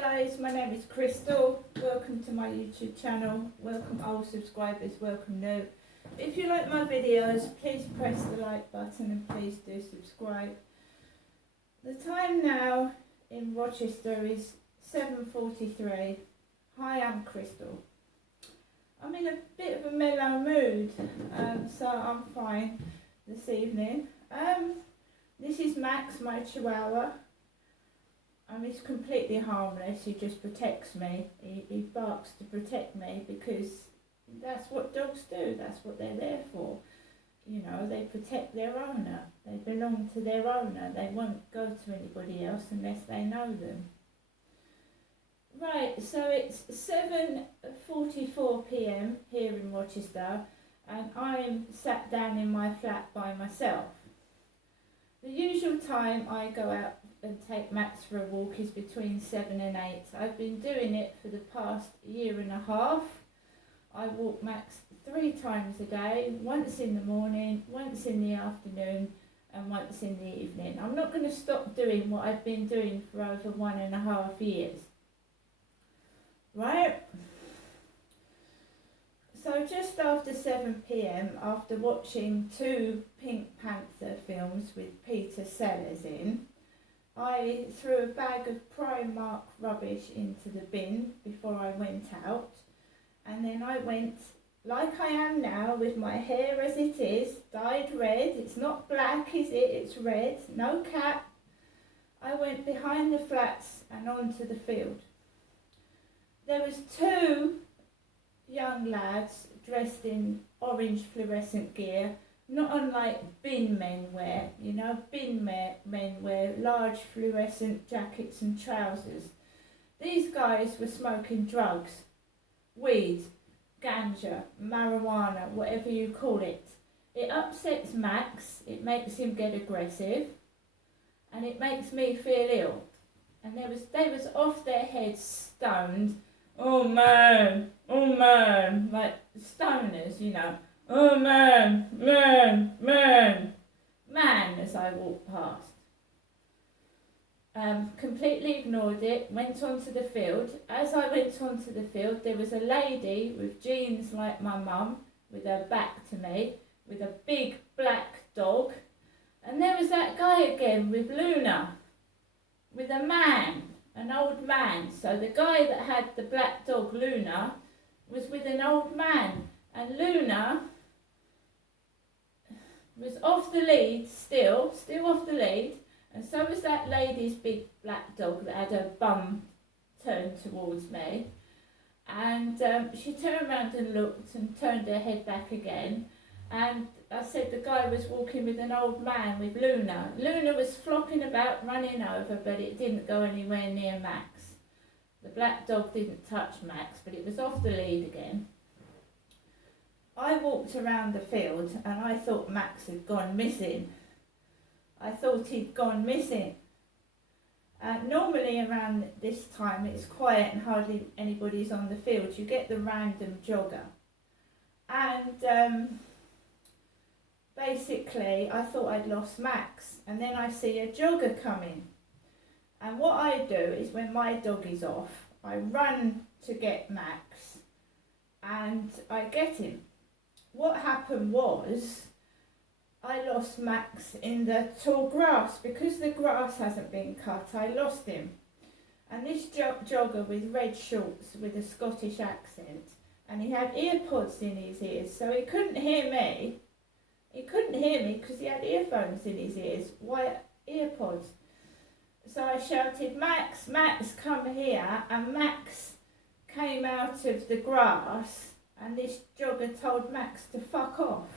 guys, my name is Crystal. Welcome to my YouTube channel. Welcome old subscribers, welcome new. If you like my videos, please press the like button and please do subscribe. The time now in Rochester is 7:43. Hi, I'm Crystal. I'm in a bit of a mellow mood, so I'm fine this evening. This is Max, my Chihuahua. He's completely harmless. He just protects me. He barks to protect me because that's what dogs do. That's what they're there for. You know, they protect their owner. They belong to their owner. They won't go to anybody else unless they know them. Right, so it's 7:44 p.m. here in Rochester, and I'm sat down in my flat by myself. The usual time I go out and take Max for a walk is between 7 and 8. I've been doing it for the past year and a half. I walk Max 3 times a day, once in the morning, once in the afternoon and once in the evening. I'm not going to stop doing what I've been doing for over 1.5 years. Right? So just after 7 p.m, after watching 2 Pink Panther films with Peter Sellers in, I threw a bag of Primark rubbish into the bin before I went out, and then I went like I am now with my hair as it is, dyed red. It's not black, is it? It's red, no cap. I went behind the flats and onto the field. There was 2 young lads dressed in orange fluorescent gear, not unlike bin men wear. You know, bin men wear large fluorescent jackets and trousers. These guys were smoking drugs, weed, ganja, marijuana, whatever you call it. It upsets Max, it makes him get aggressive, and it makes me feel ill. And they was off their heads, stoned. Oh man, like stoners, you know. Oh man, as I walked past. Completely ignored it, went onto the field. As I went onto the field, there was a lady with jeans like my mum, with her back to me, with a big black dog. And there was that guy again with Luna, with a man. An old man. So the guy that had the black dog, Luna, was with an old man. And Luna was off the lead, still off the lead. And so was that lady's big black dog that had her bum turned towards me. And she turned around and looked and turned her head back again. And I said the guy was walking with an old man with Luna. Luna was flopping about, running over, but it didn't go anywhere near Max. The black dog didn't touch Max, but it was off the lead again. I walked around the field and I thought Max had gone missing. I thought he'd gone missing. Normally around this time it's quiet and hardly anybody's on the field. You get the random jogger. And basically, I thought I'd lost Max, and then I see a jogger coming. And what I do is when my dog is off, I run to get Max, and I get him. What happened was, I lost Max in the tall grass. Because the grass hasn't been cut, I lost him. And this jogger with red shorts with a Scottish accent, and he had earpods in his ears, so he couldn't hear me. He couldn't hear me because he had earphones in his ears, white earpods. So I shouted, Max, Max, come here. And Max came out of the grass, and this jogger told Max to fuck off.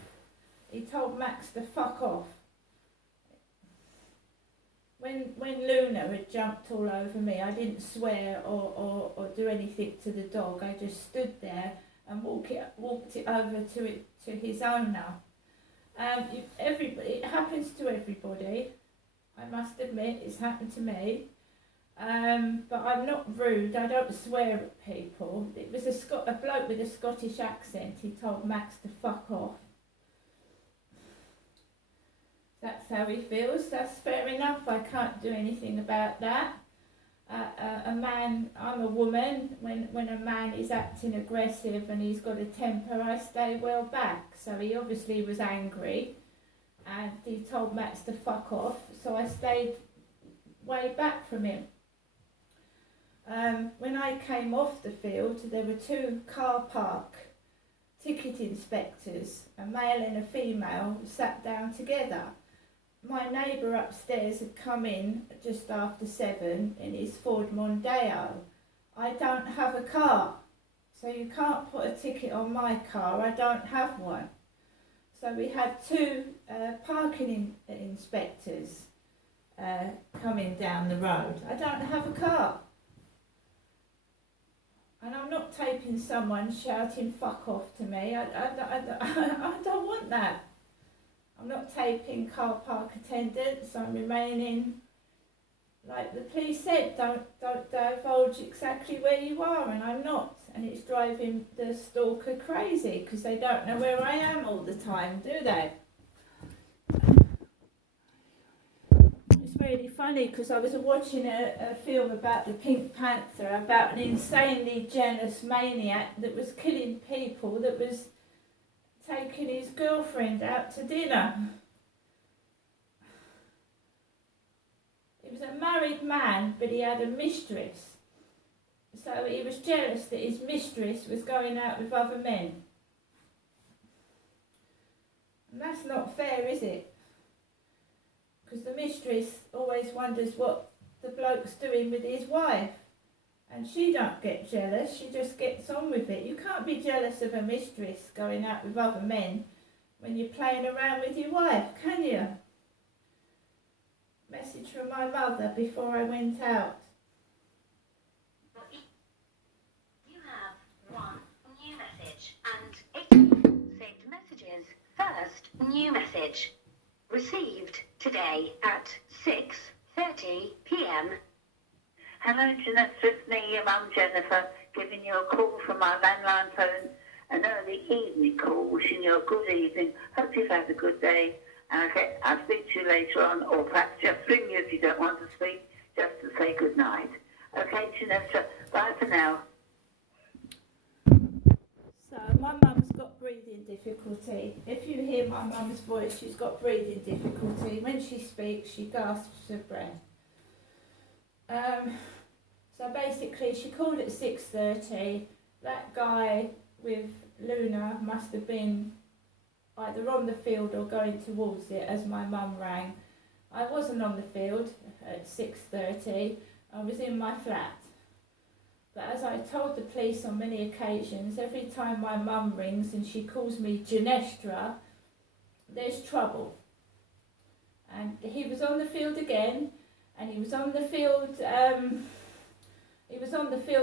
He told Max to fuck off. When Luna had jumped all over me, I didn't swear or do anything to the dog. I just stood there and walked it over to his owner. It happens to everybody. I must admit, it's happened to me. But I'm not rude. I don't swear at people. It was a bloke with a Scottish accent. He told Max to fuck off. That's how he feels. That's fair enough. I can't do anything about that. a man, I'm a woman, when a man is acting aggressive and he's got a temper, I stay well back. So he obviously was angry and he told Max to fuck off, so I stayed way back from him. When I came off the field, there were two car park ticket inspectors, a male and a female, sat down together. My neighbour upstairs had come in just after 7 in his Ford Mondeo. I don't have a car, so you can't put a ticket on my car, I don't have one. So we had two parking inspectors coming down the road. I don't have a car. And I'm not taping someone shouting fuck off to me. I don't want that. I'm not taping car park attendants. I'm remaining, like the police said, don't divulge exactly where you are, and I'm not. And it's driving the stalker crazy because they don't know where I am all the time, do they? It's really funny because I was watching a film about the Pink Panther, about an insanely jealous maniac that was killing people, that was taking his girlfriend out to dinner. He was a married man, but he had a mistress. So he was jealous that his mistress was going out with other men. And that's not fair, is it? Because the mistress always wonders what the bloke's doing with his wife. And she don't get jealous, she just gets on with it. You can't be jealous of a mistress going out with other men when you're playing around with your wife, can you? Message from my mother before I went out. You have one new message and 8 saved messages. First new message. Received today at 6:30 p.m. Hello, Jeanette, it's me, your mum Jennifer, giving you a call from my landline phone, an early evening call, wishing you a good evening. Hope you've had a good day, and I'll speak to you later on, or perhaps just ring you if you don't want to speak, just to say good night. Okay, Jeanette, bye for now. So my mum's got breathing difficulty. If you hear my mum's voice, she's got breathing difficulty. When she speaks, she gasps her breath. So basically she called at 6:30. That guy with Luna must have been either on the field or going towards it as my mum rang. I wasn't on the field at 6:30. I was in my flat. But as I told the police on many occasions, every time my mum rings and she calls me Ginestra, there's trouble. And he was on the field again. And he was on the field.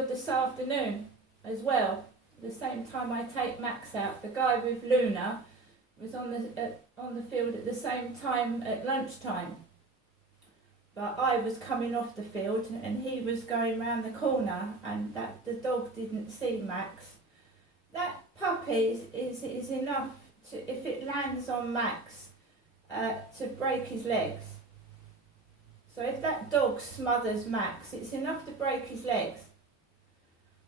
This afternoon as well. The same time I take Max out, the guy with Luna was on the field at the same time at lunchtime. But I was coming off the field and he was going round the corner, and that the dog didn't see Max. That puppy is enough to, if it lands on Max, to break his legs. So if that dog smothers Max, it's enough to break his legs.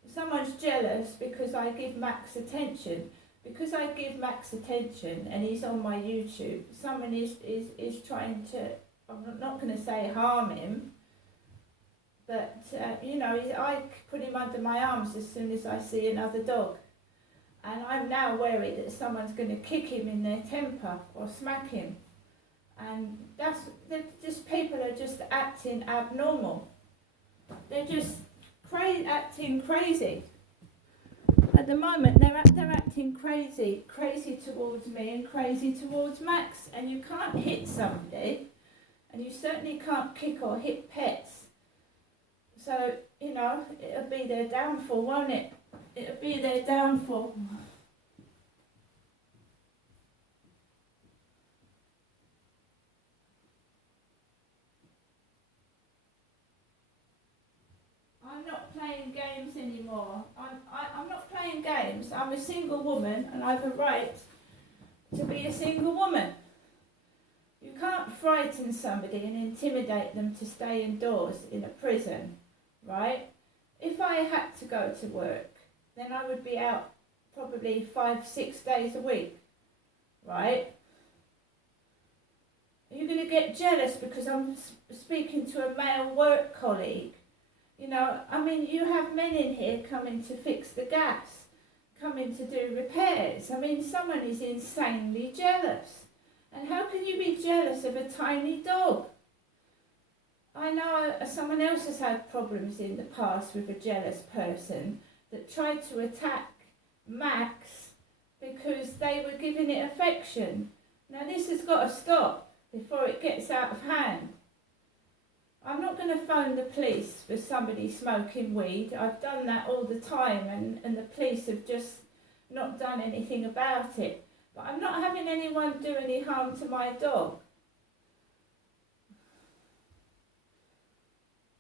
If someone's jealous because I give Max attention, and he's on my YouTube, someone is trying to, I'm not going to say harm him, but I put him under my arms as soon as I see another dog. And I'm now worried that someone's going to kick him in their temper or smack him. And people are just acting abnormal. They're just acting crazy. At the moment, they're acting crazy towards me and crazy towards Max. And you can't hit somebody, and you certainly can't kick or hit pets. So, it'll be their downfall, won't it? It'll be their downfall. I'm not playing games anymore. I'm not playing games. I'm a single woman and I have a right to be a single woman. You can't frighten somebody and intimidate them to stay indoors in a prison right? If I had to go to work, then I would be out probably 5-6 days a week, right? Are you going to get jealous because I'm speaking to a male work colleague? You know, I mean, you have men in here coming to fix the gas, coming to do repairs. I mean, someone is insanely jealous. And how can you be jealous of a tiny dog? I know someone else has had problems in the past with a jealous person that tried to attack Max because they were giving it affection. Now this has got to stop before it gets out of hand. I'm not going to phone the police for somebody smoking weed. I've done that all the time and the police have just not done anything about it. But I'm not having anyone do any harm to my dog.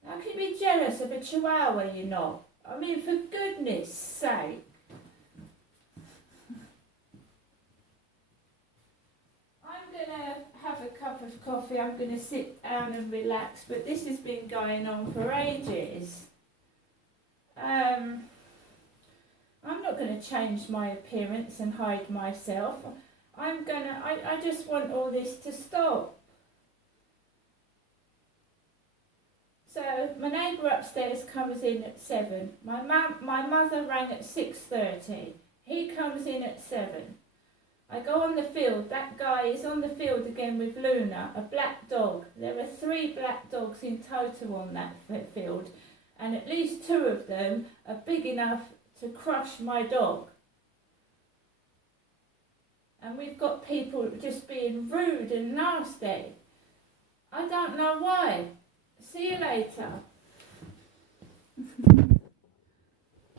How can you be jealous of a chihuahua, you're not? I mean, for goodness sake. I'm going to have a cup of coffee, I'm going to sit down and relax, but this has been going on for ages. I'm not going to change my appearance and hide myself. I just want all this to stop. So my neighbour upstairs comes in at 7. My mother rang at 6:30. He comes in at 7. I go on the field. That guy is on the field again with Luna, a black dog. There are 3 black dogs in total on that field, and at least 2 of them are big enough to crush my dog. And we've got people just being rude and nasty. I don't know why. See you later.